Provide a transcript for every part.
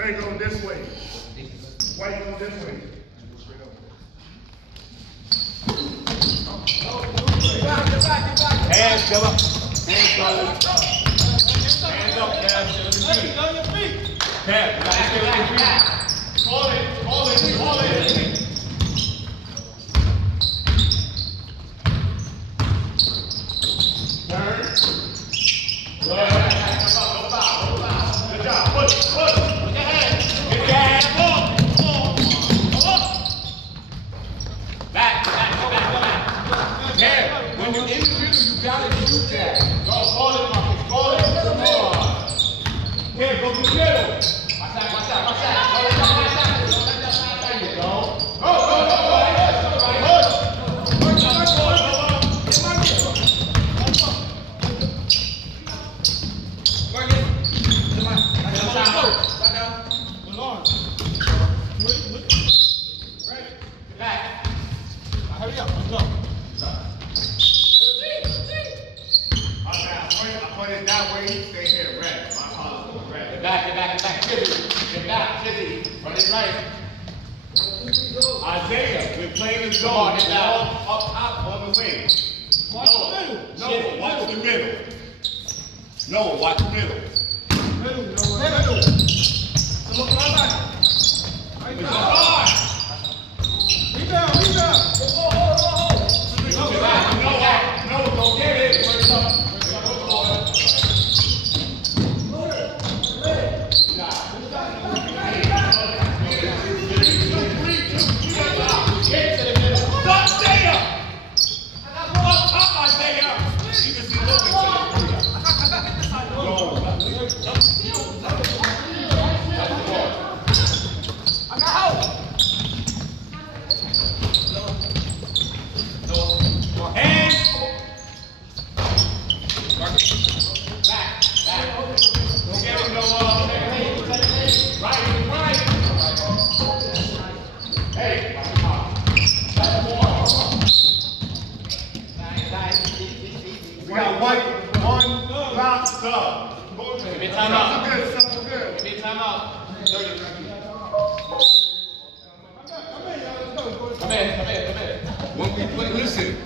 Ray going this way. White going this way. Hands, Killer. Hands, brother. Hands up, Kev. Stay on your feet. Kev, you gotta stay on your feet. Call it, call it, call it. Turn. Good. Good job. Push, push. Put your hand. Get your hand. Come on. Come on. Back. Kev, when you're in the middle, you gotta shoot that. Go, call it, Marcus. Call it. Come on. Kev, go to the middle. Watch that. There you go. Go. Hurry up, let's go. I pointed that way, stay here, red. My apologies, red. Get back. Chizzy. Run it right. Isaiah, we're playing the zone. Get down. Up top on the wing. Watch the middle. No, watch the middle. No, watch the middle. Middle. So look right back. Right down. Rebound. No, don't get it. We got one block sub. Give me time out. Give me time out. Come in. When we play, listen.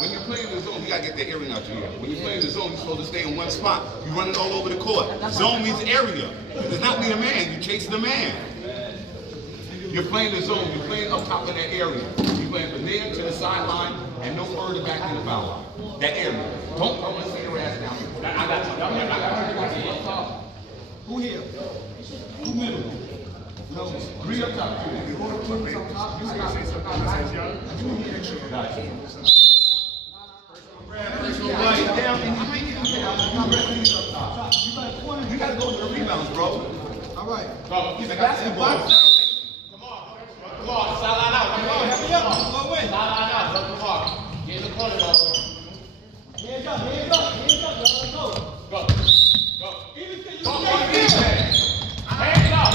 When you're playing the zone, you gotta get the hearing out your ear. When you're playing the zone, you're supposed to stay in one spot. You run it all over the court. Zone means area. It's not being a man. You chase the man. You're playing the zone. You're playing up top of that area. You're playing from there to the sideline and no further back in the foul line. That area. Don't come and see your ass down here. I got you. Who here? Who middle? No, 3 up top. You want to put me up top? You got to say something that says young. You gotta go to the rebounds, bro. All right. Go. He's a basketball. Come on, sideline out. Come on, hurry up. Go away. Sideline out. Come on. Get in the corner, though. Hands up. Let's go. Go. Come on, defense. Hands up.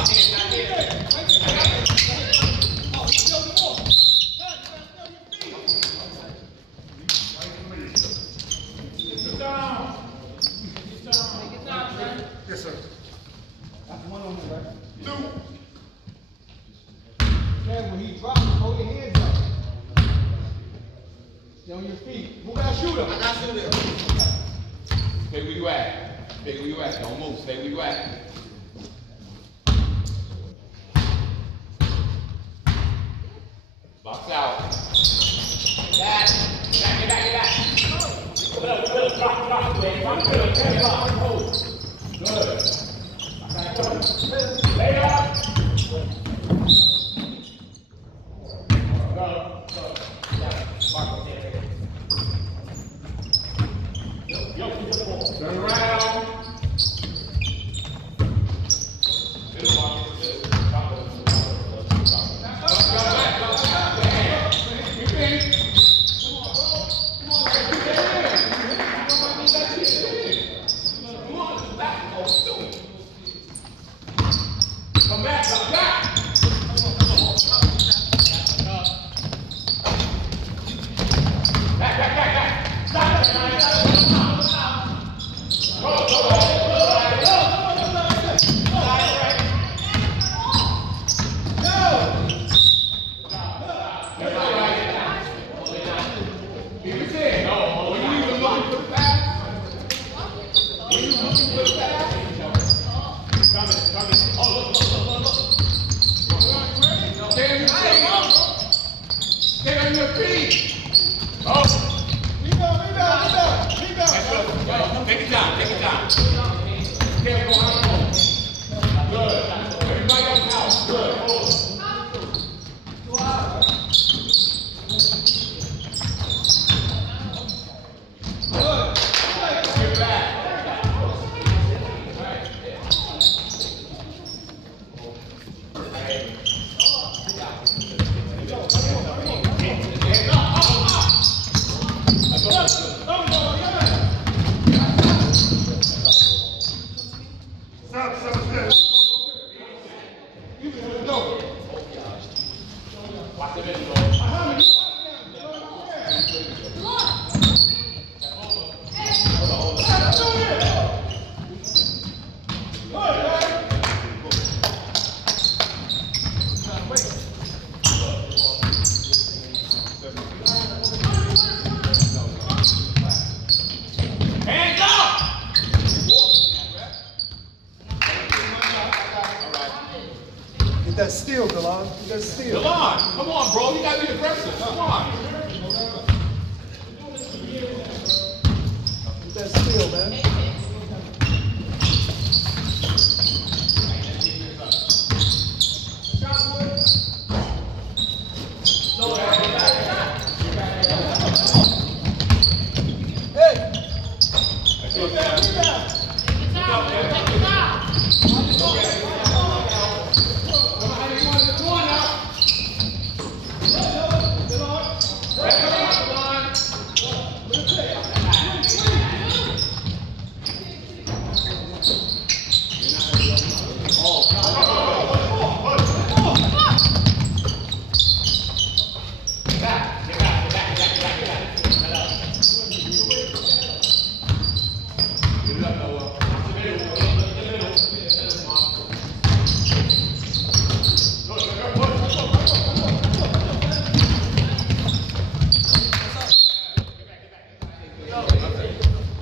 Yes, sir. That's one on there, right? 2. Then when he drops, hold your hands up. Stay on your feet. Who got a shooter? I got a shooter. Stay where you at. Don't move. Stay where you at. Box out. Back. Good. Lay up. Go. Turn around. Take your time, take your time. Can't go out. Good. Everybody else out. Good. Get back. Stop, stop, stop. Hands up! Get that steal, Delon. Get that steal. Delon, come on, bro. You gotta be aggressive. Come on. Get that steal, man.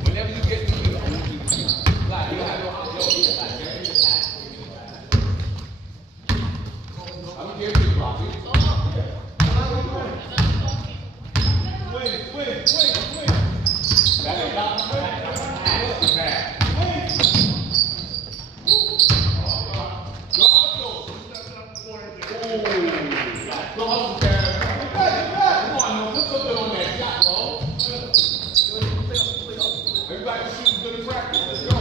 Whenever you get to the I'm gonna give you Robbie. Go hustle. Go hustle, Karen. Come on, put something on that shot, bro. Everybody shooting good in practice. Let's go.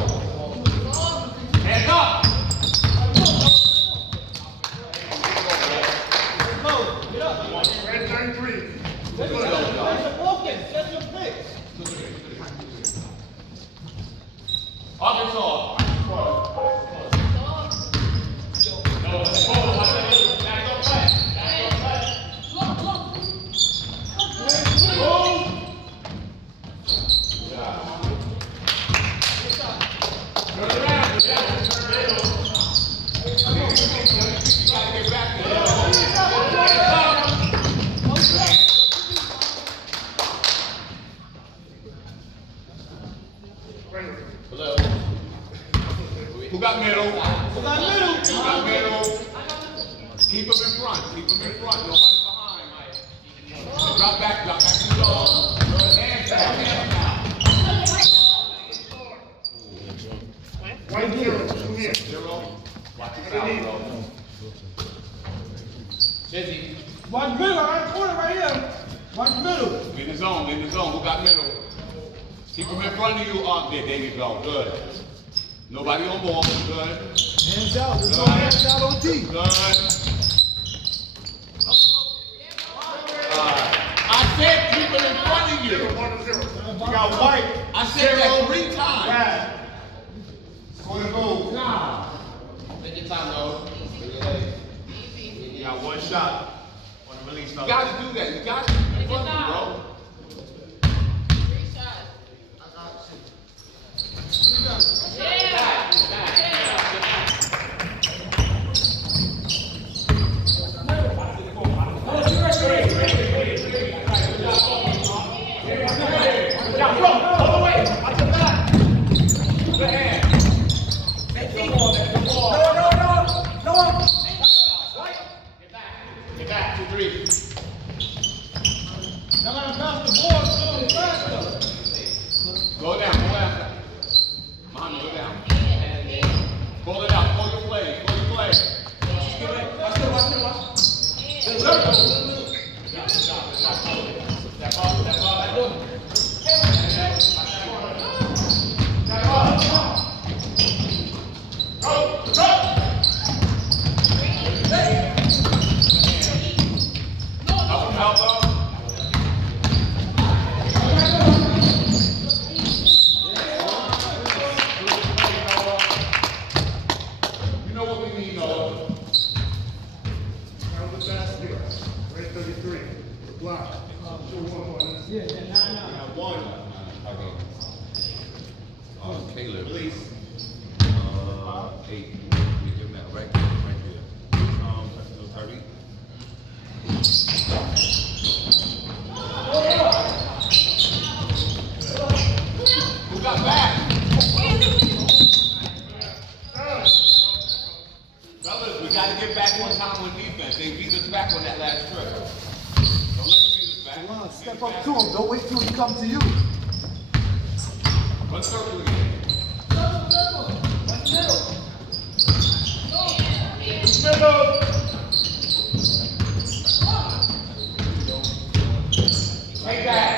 Hands up. Red 33. Arkansas. Who got middle? Who got middle? Keep them in front. Keep them in front. Nobody behind. Drop back to the goal. Hands down. Hands down. White 0. Come here. 0. Watch it out, bro. Chizzy. One middle, right corner right here. One middle. In the zone. In the zone. Who got middle? Keep them in front of you. There you go. Good. Nobody on ball. Good. Hands out. There's no hands out on D. Good. I said keep them in front of you. 1-0. You got white. I said that 3 times. Red. Score the goal. Nah. Take your time, though. You got one shot on the release. You gotta do that. You gotta keep in front of you, bro. Get back. 2-3. No, Caleb. Release. 8. We give him that right here. Tyreek. Who got back? Fellas, we got to get back one time on defense. They beat us back on that last trip. Don't let them beat us back. Come on, step up to him. Don't wait till he comes to you. Let's circle again. Take that.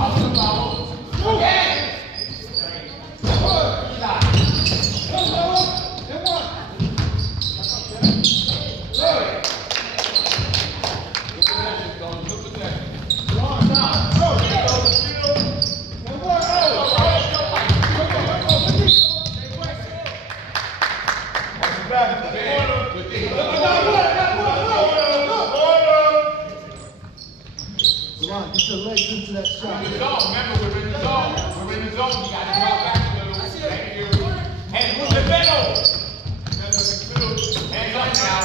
Follow. Again. Get your legs into that shot. We're in the zone. Remember, we're in the zone. We're in the zone. You got to drop back a little. Thank you. And move the middle. Hands up now.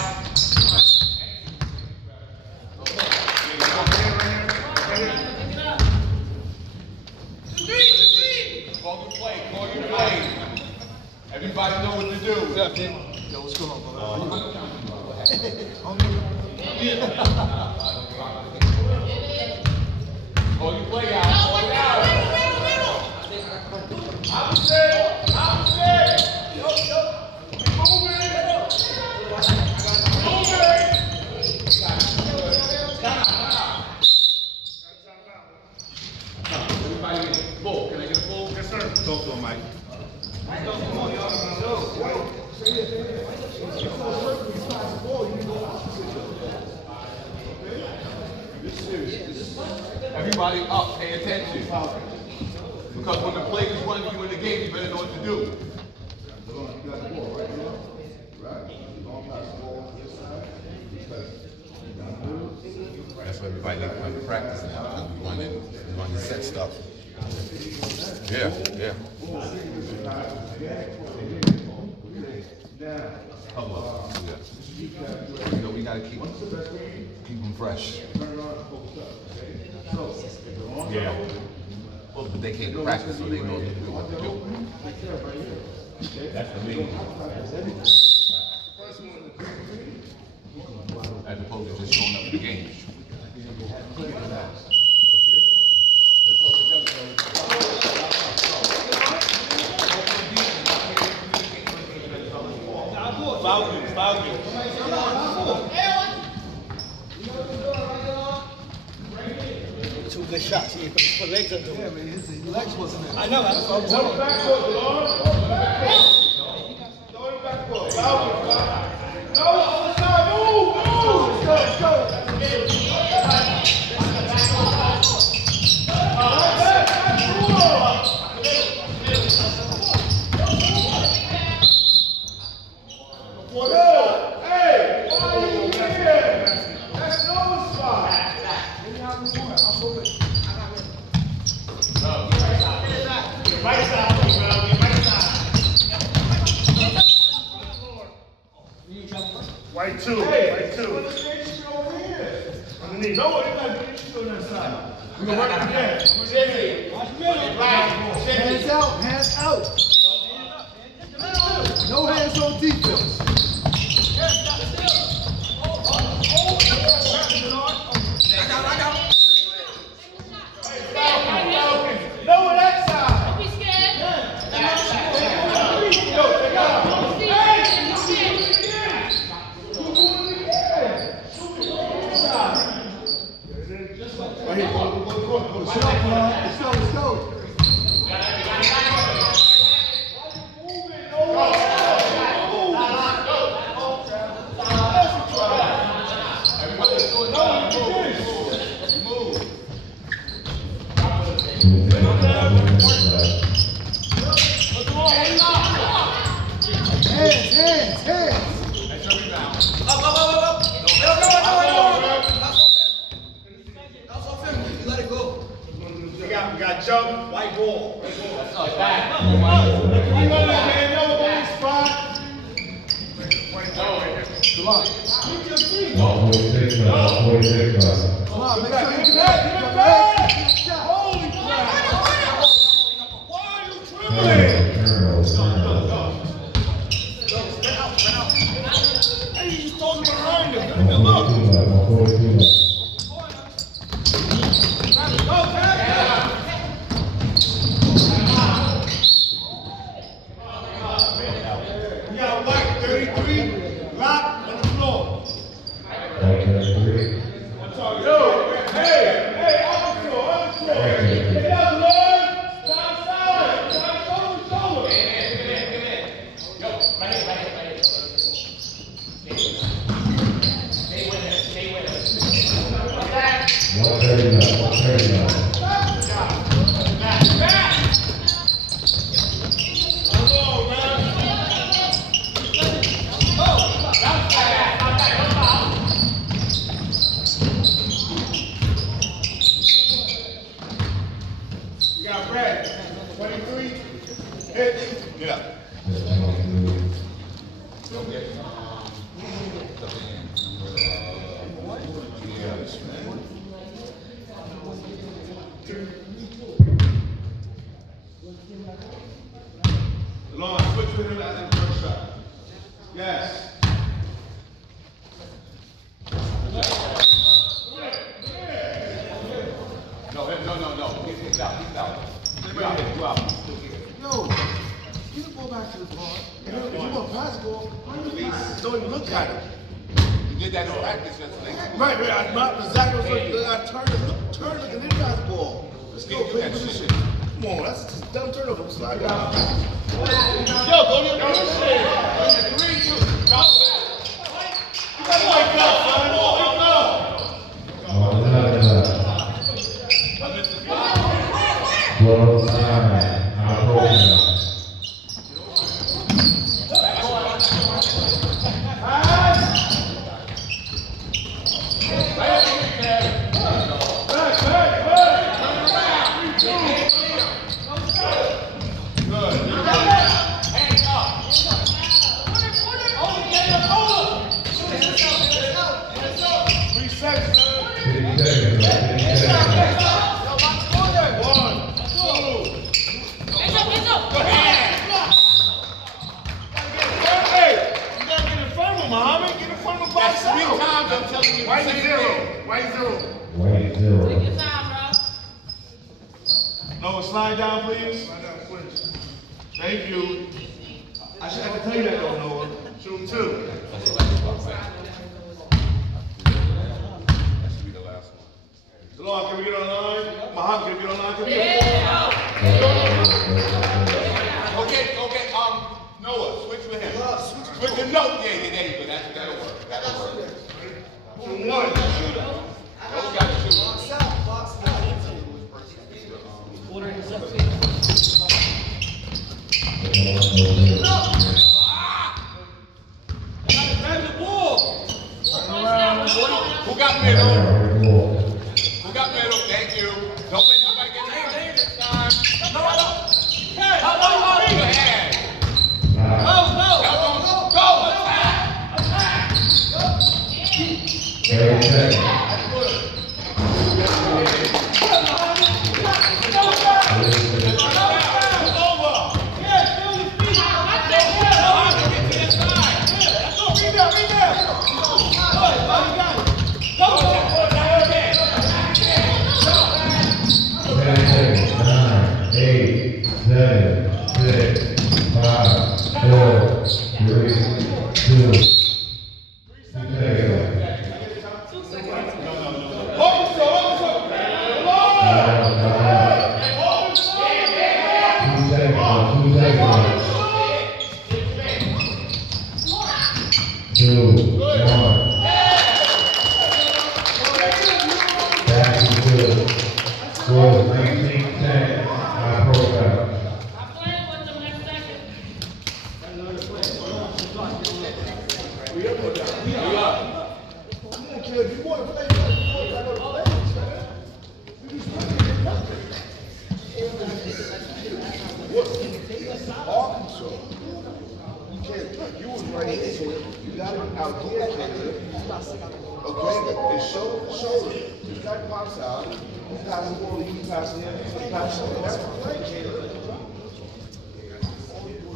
Call your play. Call your play. Everybody know what to do. Yo, what's going on, brother? Call your play out. Call it out. I'm safe. Yo. Keep moving. Everybody get a full. Can I get a full? Yes, sir. Talk to him, Mike. Everybody up, pay attention. Because when the play is running you in the game, you better know what to do. That's what everybody needs to come to practice now. We want to set stuff. Yeah. Come on. You know, we got to keep them fresh. Yeah. But they came to practice, so they know what to do. That's the main thing. As opposed to just showing up in the game. Foul you. Two good shots. He put legs up to him. Yeah, but his legs wasn't in. I know. That's what I'm telling you. Let's go. White two. Underneath. No, you got to get on that side. We can work again. Hands out. No hands on defense. We got jump, white ball. Lord, switch with him after the first shot. Yes. No. He's out. You out. No, you can go back to the ball. If you want to pass the ball, don't even look at it. You did that in practice yesterday. Right, I'm not exactly what I turn and look at this guy's ball. Let's go, play position. Come on, that's just a dumb turnover. Slide down. Yo, go your position. Noah, slide down, please. Thank you. I should have to tell you that though, Noah. Shoot him too. That should be the last one. Delon, can we get online? Muhammad, can we get online? Okay. Noah, switch with him. Switch him. No. Yeah, there you go. That'll work. Shoot one. Noah got to shoot. Who got middle? Thank you. Don't let nobody get in this time. Go ahead. Go. Attack. We up or down? We up. Come on, kid. You want to play? You want to play? You just play. Nothing. What? Arkansas. You can't. You was right here, kid. You got it out here, kid. Okay? It's shoulder to shoulder. This guy pops out. He's passing the ball. He's passing him. He's passing him. That's the play, kid.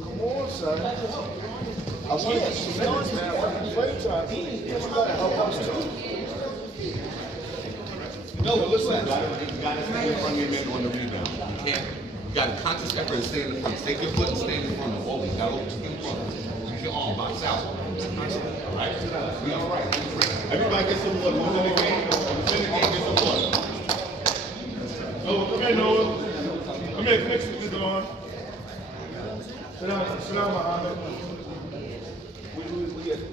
Come on, son. I want to see minutes, man. I want to play time. It's going to help us too. No, listen. You got to stay in front of your man on the rebound. You can't. You got to conscious effort and stay in the front. Take your foot and stand in front of him. Always got to look in front. Use your arm. Box out. All right? We all right. Everybody gets some water. Who's in the game? Who's in the game gets some water. Noah, come here, Noah. Come here, fix this on. Sit down, Muhammad.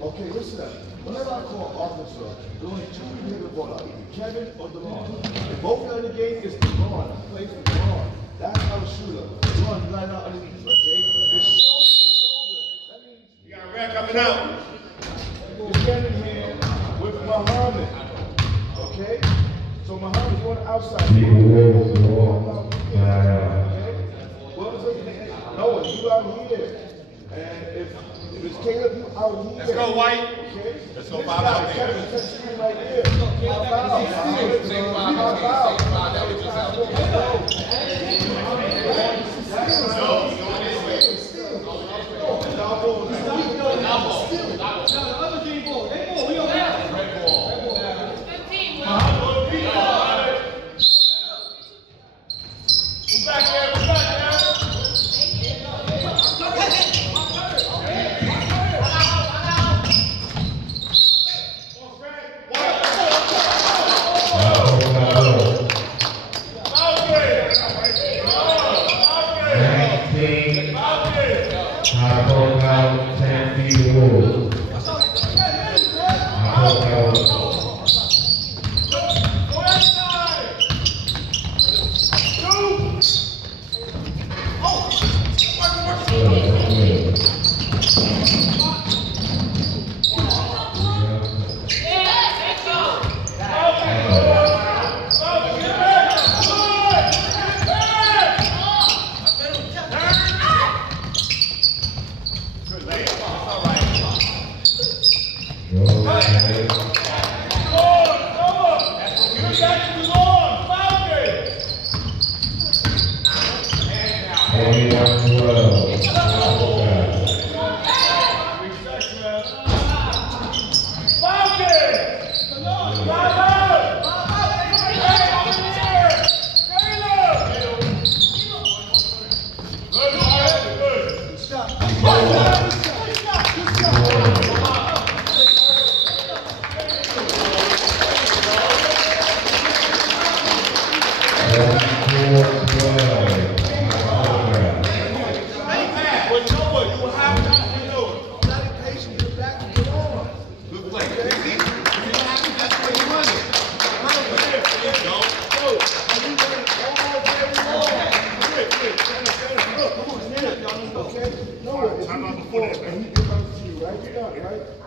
Okay, listen up. Whenever I call officer, there's only two people hit the ball out, either Kevin or DeLon. If both are in the game, it's DeLon. Plays for DeLon. That's our shooter. DeLon, you line out underneath, okay? It's shoulder to shoulder. That means You got a red coming out. you're standing here with Muhammad. Okay? So Muhammad, you're on the outside. Okay? Noah, you out here. And if it's Caleb, you out here. Let's go, White. Okay? Let's go, Bob out there. Kevin, touch screen right here. Pop out. That was just out. Who's back there? Who's back there?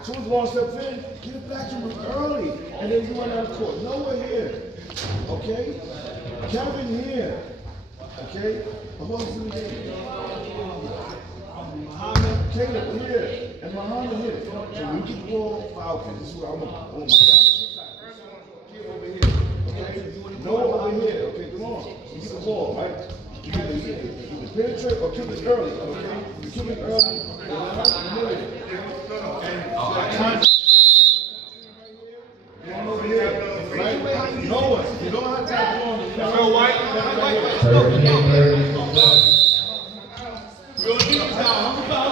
Soon as long steps in, get it back to him early, and then you run out of court. Noah here, okay? Kevin here, okay? Who else in the game? Muhammad, Caleb here, and Muhammad here. So when you get the ball, Falcons, this is where I want my kid over here, okay? Noah over here, okay? Come on, you get the ball, right? You can penetrate or kick it early, okay? You kick it early, and over here, right? Noah, you don't have to have long. Let's go, White. We're gonna keep it down. I'm back.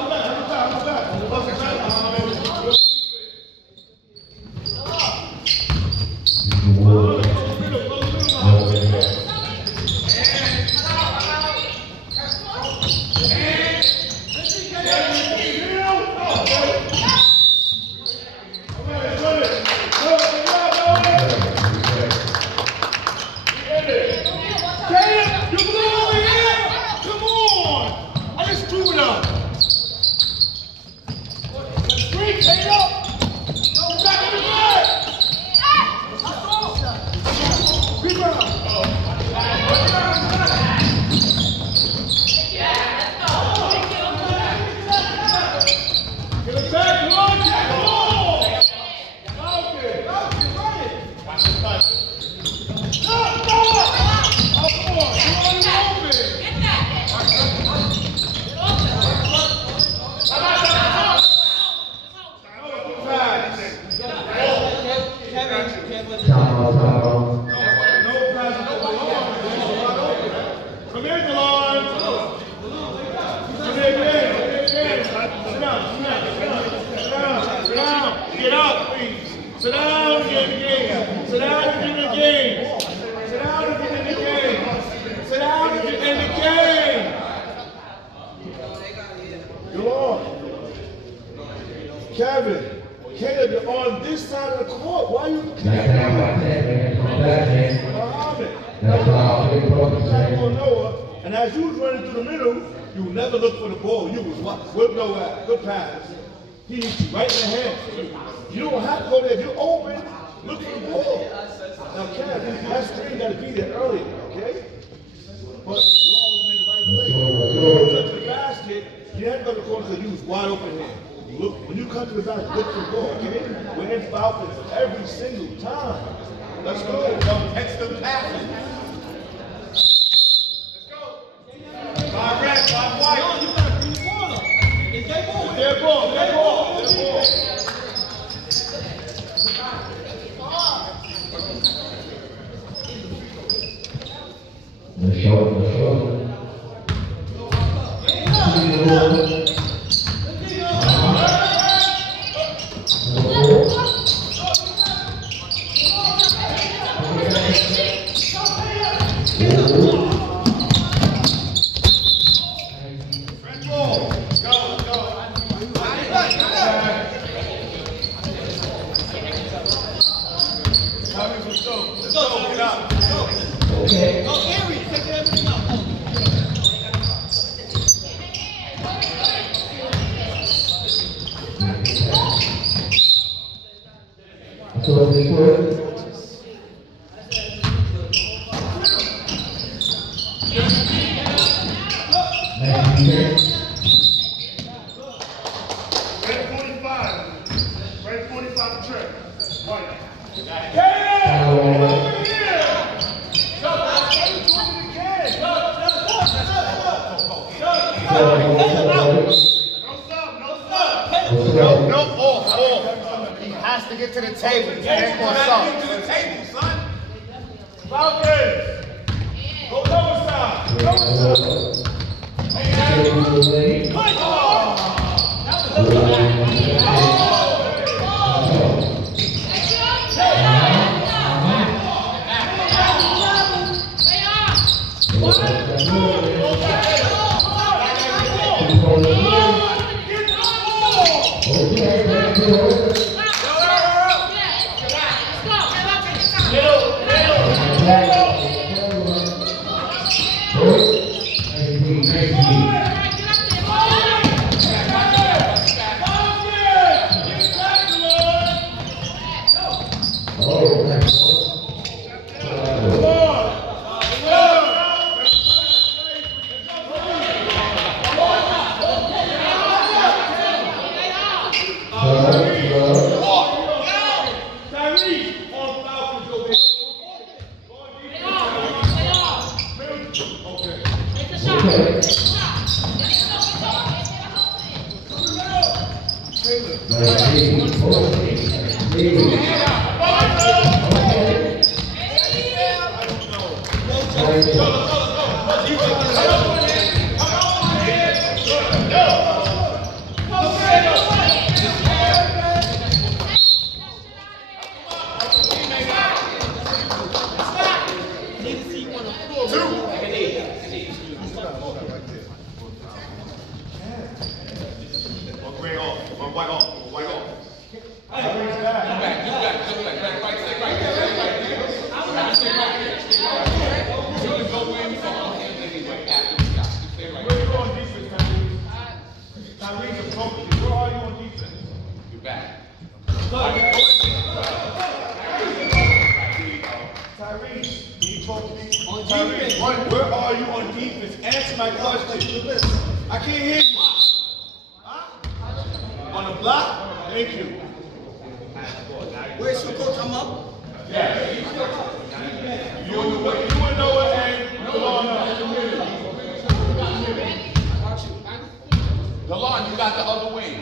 Caleb, you blew over here! Kevin, Caleb, you're on this side of the court. Why are you? That's not what I said, man. Come back, man. Muhammad. That's all. Noah, and as you was running through the middle, you would never look for the ball. You was with Noah. Good pass. He hit you right in the hand. You don't have to go there. If you're open, look for the ball. Now, Kev, that screen got to be there earlier, okay? But you always made the right play. When you touch the basket, you have to go to the corner because you was wide open here. Look, when you come to the basket, look for the ball, okay? We're in Falcons every single time. Let's go. Don't catch them passes. Let's go. 5 red, 5 white. No, you gotta bring the ball up. It's their ball. Their ball, their ball, their ball. The shoulder. Okay. Go, Avery, take everything out. So this one. Red 45. Red 45 trip. White. No, off. He has to get to the table. He can't go Get to the table, son. Falcons. Go lower side. One white off. Where are you on defense? Answer my question. I can't hear you. Huh? On the block? Thank you. Where's your coach? I'm up. You want to know what and DeLon, you got the other wing.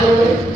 Okay.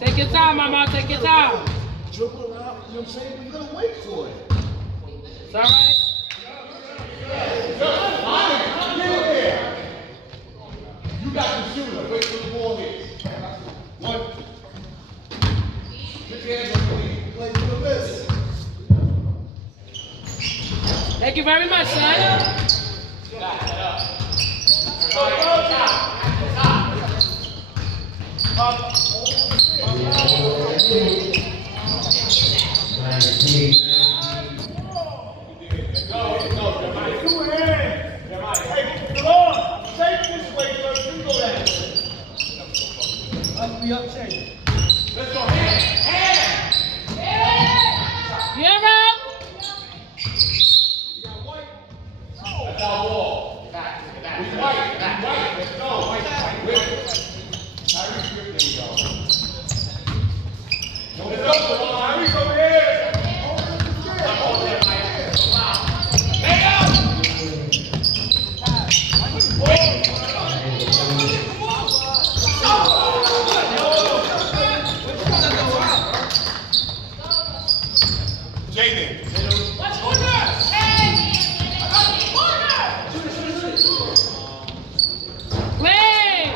Take your time, Mama. Take your time. Dribble around, you know what I'm saying? But you gotta wait for it. It's all right. You got the shooter. Wait till the ball hits. One. Put your hands on your knee. Play for the list. Thank you very much, son. Let's go. Hand. Get him out. That's our ball. Back. We white. Let's go. White. Tyrese, there you go. Let's go. Tyrese over here. Hold there, Mike. Lay out. Jaden. Play.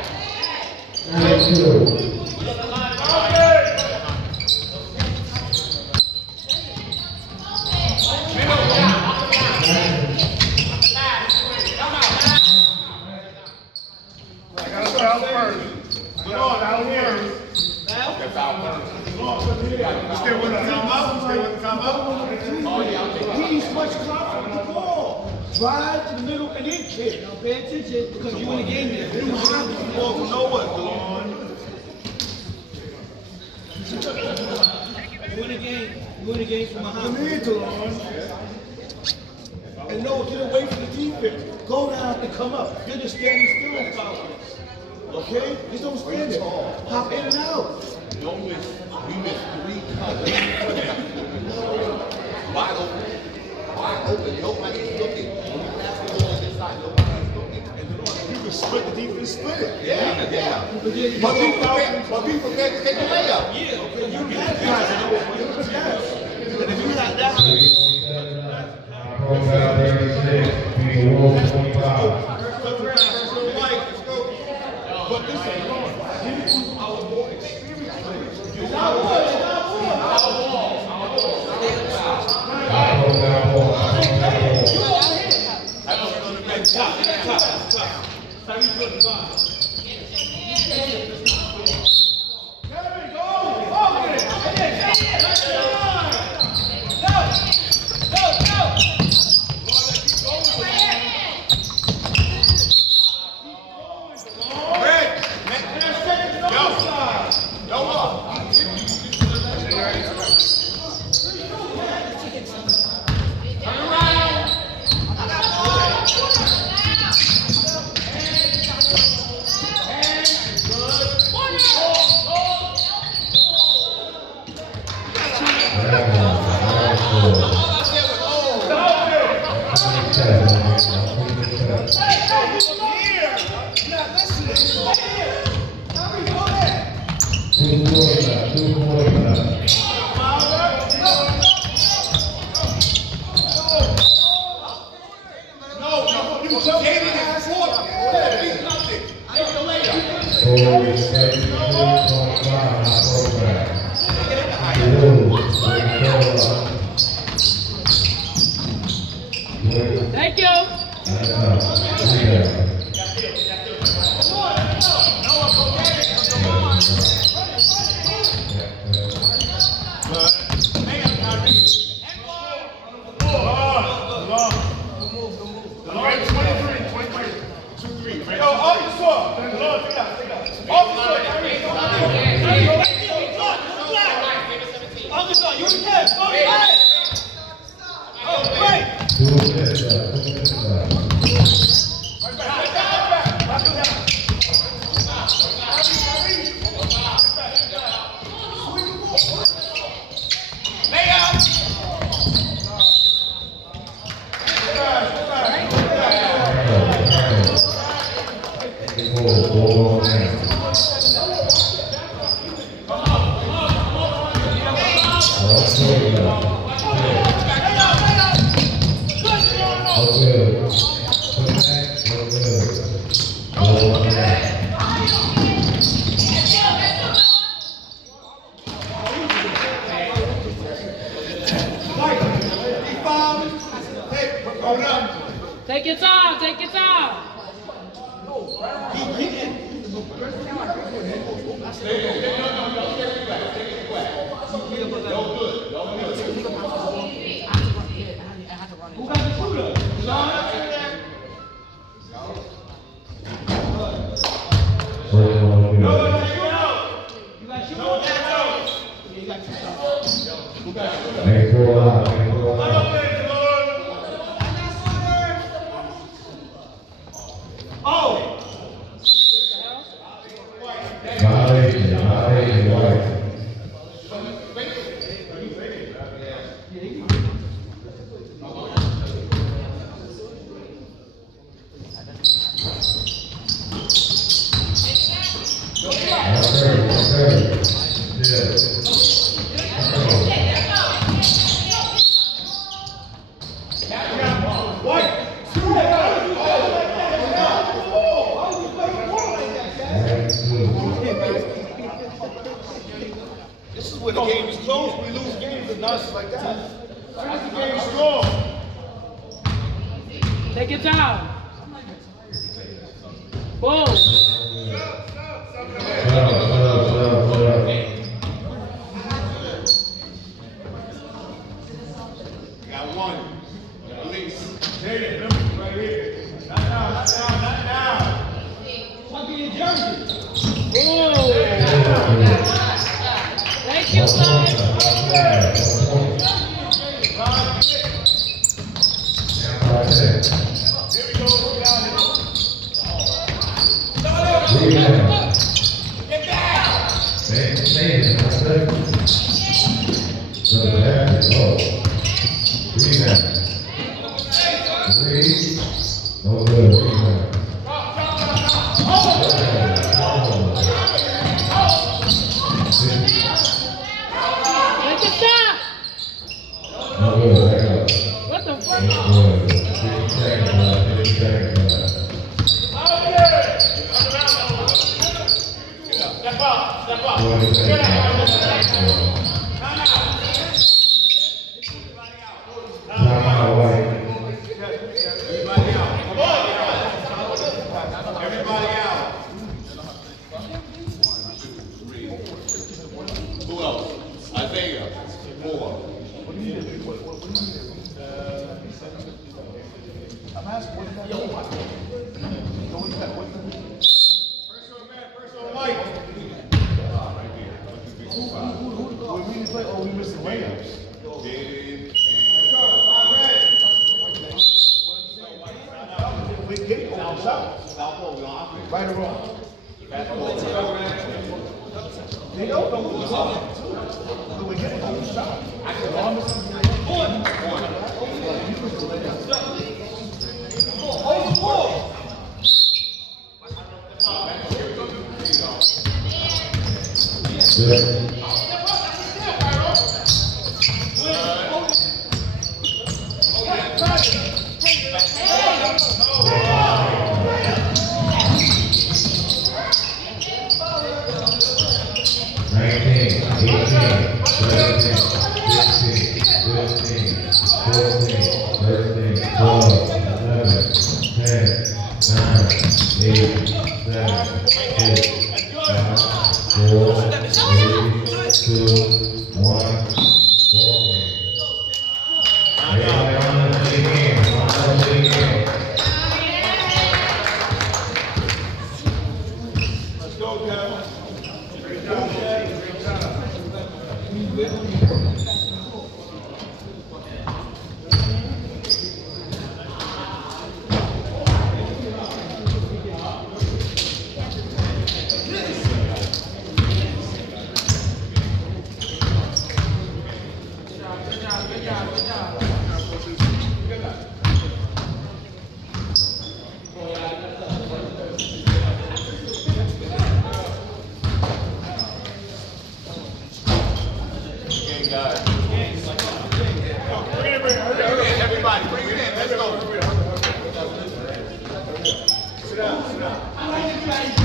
He's much confident with the ball. Drive to the middle and then kick. Now pay attention because you in the game there. You don't have to ball from nowhere, Delon. You in the game. You in the game from Come behind. here, Delon. And no, get away from the defense. Go down and come up. You're just standing still and foul. Okay? Just don't stand there. Hop in and out. Don't miss. You missed 3 covers. Wide open. Wide open. Nobody's looking. When you pass the ball this side, nobody's looking. And You can split the defense, split it. yeah. But be prepared to take a layup. You have guys that know what to do. Yes. And if you're not that high, Program 36, people roll 25. but this is wrong. Give it to our more experienced players. Thank you. Take your time, take your time. Who got the shooter? this is where the game is close. We lose games and nonsense like that. Finish the game strong. Take your time. Boom. Got one. At least. Hey, Everybody out. Who else? Isaiah. 4. I'm asking what you got. First on Mike. We really play, we missing layups. We get all shots. Right or wrong? They don't know what's up. But we get all shots. Everybody, bring it in. Let's go. Sit down, sit down.